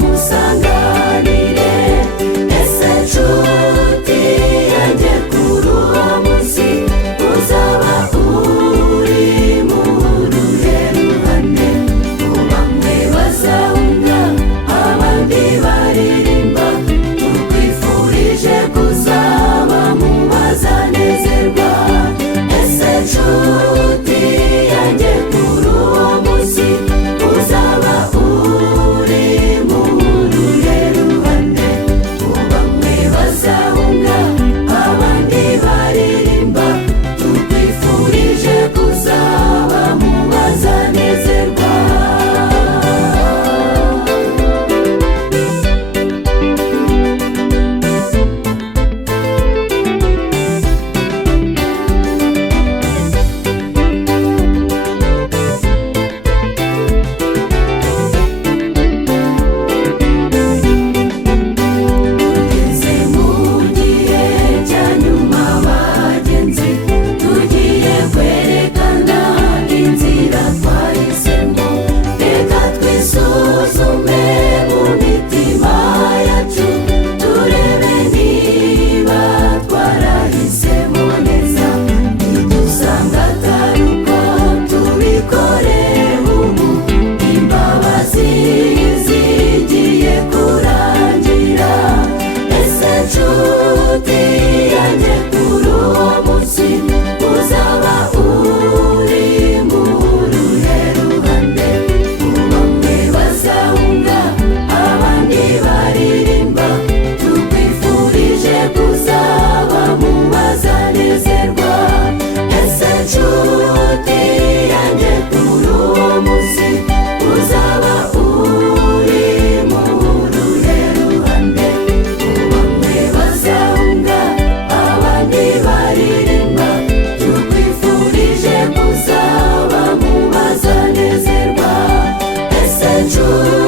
musanganire. Ese nshuti yanjye kuri uwo munsi uzaba uri mu ruhe ruhande? Bamwe bazahunga abandi baririmba, tukwifurije kuzaba mu bazanezerwa. Ese nshuti yanjye kuri uwo munsi uzaba uri mu ruhe ruhande? Bamwe bazahunga abandi baririmba, tukwifurije kuzaba mu bazanezerwa. Tugeze mu gihe cya nyuma bagenzi, tugiye kwerekana inzira twahisemo. Reka twisuzume mu mitima yacu, turebe niba twarahisemo neza. Nidusanga atari uko tubikoreye ubu, imbabazi zigiye kurangira. Ese nshuti yanjye kuri uwo munsi uzaba uri mu ruhe ruhande? Bamwe bazahunga abandi baririmba, tukwifurije kuzaba mu bazanezerwa. Ese nshuti yanjye kuri uwo munsi uzaba uri mu ruhe ruhande? Bamwe bazahunga abandi baririmba, tukwifurije kuzaba mu bazanezerwa. Ese nshuti